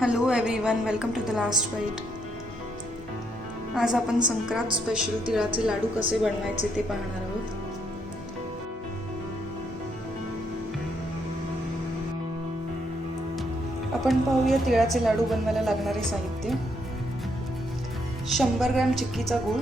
Hello everyone welcome to the last bite आज आपण Sankrant special तिळाचे लाडू कसे बनवायचे ते पाहणार आहोत. आपण पाहूया तिळाचे लाडू बनवायला लागणारे साहित्य. शंभर ग्रॅम चिक्कीचा गूळ.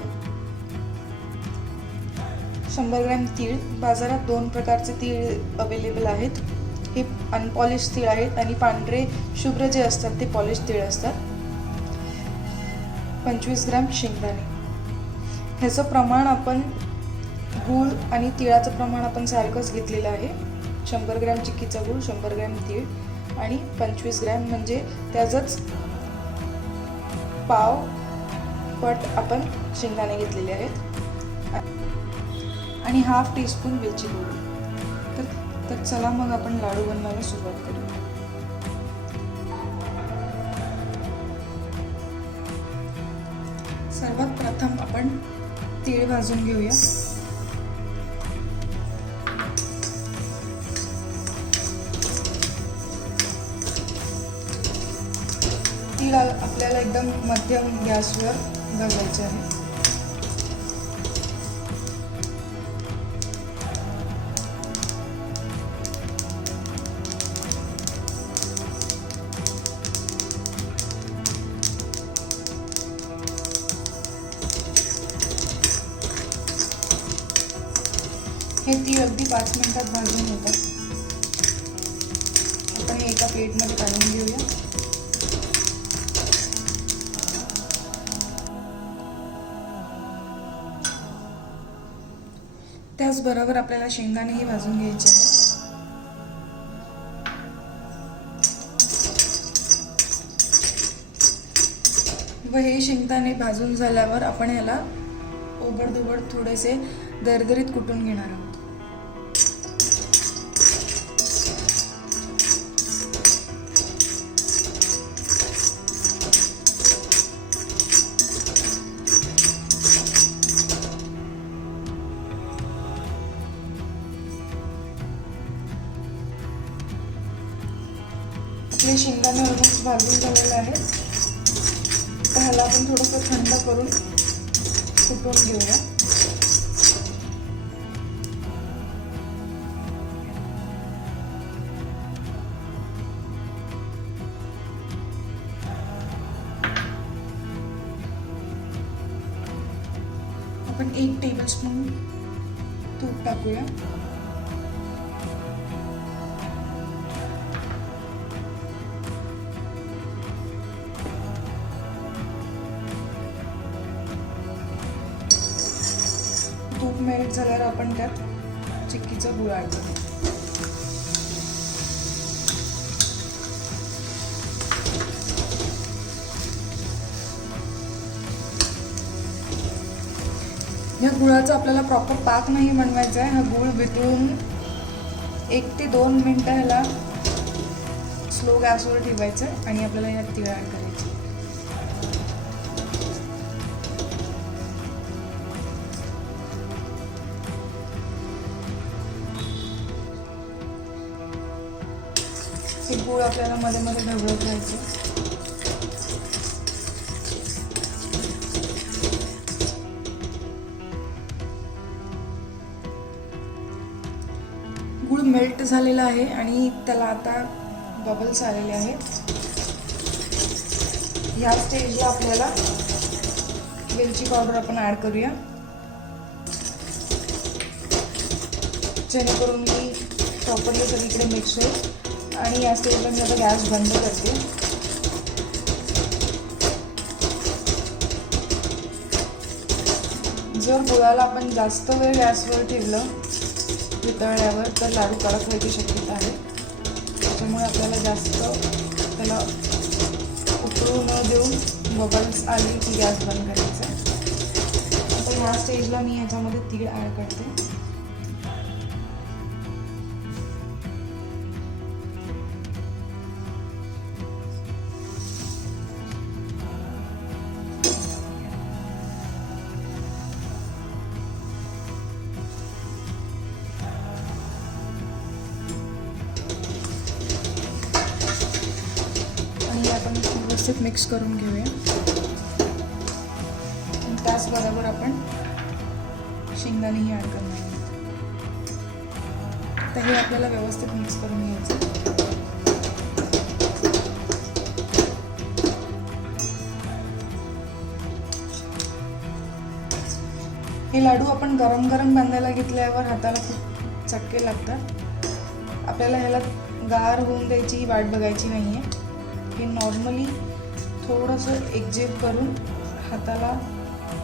शंभर ग्रॅम तीळ. बाजारात दोन प्रकारचे तीळ अवेलेबल आहेत. हे अनपॉलिश तीळ आहेत आणि पांढरे शुभ्र जे असतात ते पॉलिश तीळ असतात. पंचवीस ग्रॅम शेंगदाणे. ह्याचं प्रमाण आपण गूळ आणि तिळाचं प्रमाण आपण सारखंच घेतलेलं आहे. शंभर ग्रॅम चिक्कीचा गूळ शंभर ग्रॅम तीळ आणि पंचवीस ग्रॅम म्हणजे त्याचंच पाव पट आपण शेंगदाणे घेतलेले आहेत. आणि हाफ टीस्पून वेलची पूड तर चला मग आपण लाडू बनवायला सुरुवात करू. सर्वात प्रथम आपण तीळ भाजून घेऊया. तीळ आपल्याला एकदम मध्यम गॅसवर भाजायचे आहे. हे तीळ अगदी पाच मिनिटात भाजून होतात आपण हे एका प्लेटमध्ये काढून घेऊया. त्याचबरोबर आपल्याला शेंगदाणेही भाजून घ्यायचे आहेत व हे शेंगदाणे भाजून झाल्यावर आपण ह्याला ओबडधोबड थोडेसे दरदरीत कुटून घेणार आहोत. आपले शेंगदाणे ऑलमोस्ट भाजून झालेले आहेत. तर ह्याला आपण थोडंसं थंड करून कुटून घेऊया. आपण एक टेबलस्पून तूप टाकूया. तूप मेल्ट झाल्यावर आपण त्यात चिक्कीचा गुळ ॲड करू. या गुळाचा आपल्याला प्रॉपर पाक नाही बनवायचा आहे. हा गुळ वितळून एक ते दोन मिनटं ह्याला स्लो गॅसवर ठेवायचं आहे आणि आपल्याला यात तिळ गुळ आपल्याला मध्ये मध्ये ढवळत राहायचं. गुळ मेल्ट झालेला आहे आणि त्याला आता बबल्स आलेले आहेत. ह्या स्टेजला आपल्याला वेलची पावडर आपण ॲड करूया. जेणेकरून मी प्रॉपरली सगळीकडे मिक्स होईल आणि या स्टेजला मी आता गॅस बंद करते. जर गुळाला आपण जास्त वेळ गॅसवर ठेवलं वितळल्यावर तर लाडू कडक व्हायची शक्यता आहे. त्याच्यामुळे आपल्याला जास्त त्याला उकळू न देऊन बबल्स आली की गॅस बंद करायचा आता ह्या स्टेजला मी याच्यामध्ये तीळ ॲड करते. व्यवस्थित मिक्स करून घेऊया. त्याचबरोबर आपण शेंगदाणेही ॲड करणार आहोत. तर हे आपल्याला व्यवस्थित मिक्स करून घ्यायचं हे लाडू आपण गरम गरम बांधायला घेतल्यावर हाताला खूप चटके लागतात. आपल्याला ह्याला गार होऊन द्यायची वाट बघायची नाही आहे हे नॉर्मली थोडंसं एकजेप करून हाताला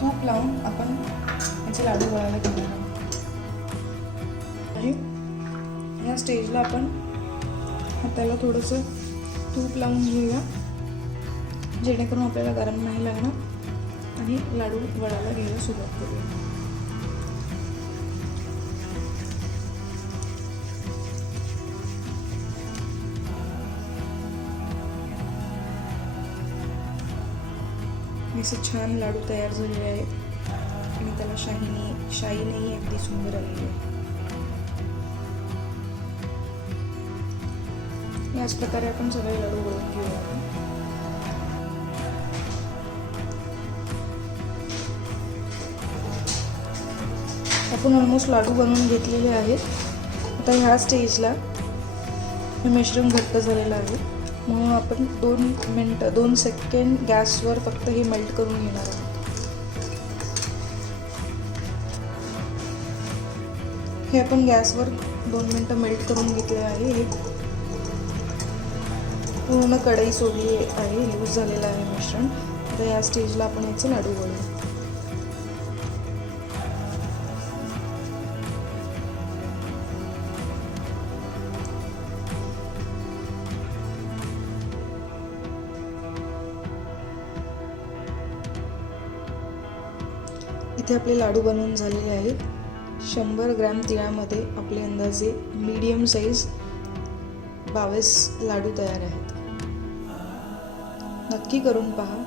तूप लावून आपण याचे लाडू वळायला घेणार आहोत. या स्टेजला आपण हाताला थोडंसं तूप लावून घेऊया जेणेकरून आपल्याला गरम नाही लागणार आणि लाडू वळायला घ्यायला सुरुवात करूया. असे छान लाडू तयार झालेले आहेत. आणि त्याला शाहीने शाईनेही अगदी सुंदर आलेली आहे याच प्रकारे आपण सगळे लाडू वळून घेऊया. आपण. आपण ऑलमोस्ट लाडू बनवून घेतलेले आहेत. आता ह्या स्टेजला हे मिश्रण घट्ट झालेलं आहे. म्हणून आपण दोन मिनटं दोन सेकंड गॅसवर फक्त हे मेल्ट करून घेणार आहोत. हे आपण गॅसवर दोन मिनटं मेल्ट करून घेतले आहे. हे पूर्ण कढई सोडली आहे. लूज झालेलं आहे मिश्रण. तर या स्टेजला आपण याचे लाडू वळू इथे आपले लाडू बनवून झालेले आहेत. शंभर ग्रॅम तिळामध्ये आपले अंदाजे मीडियम साईज बावीस लाडू तयार आहेत. नक्की करून पहा.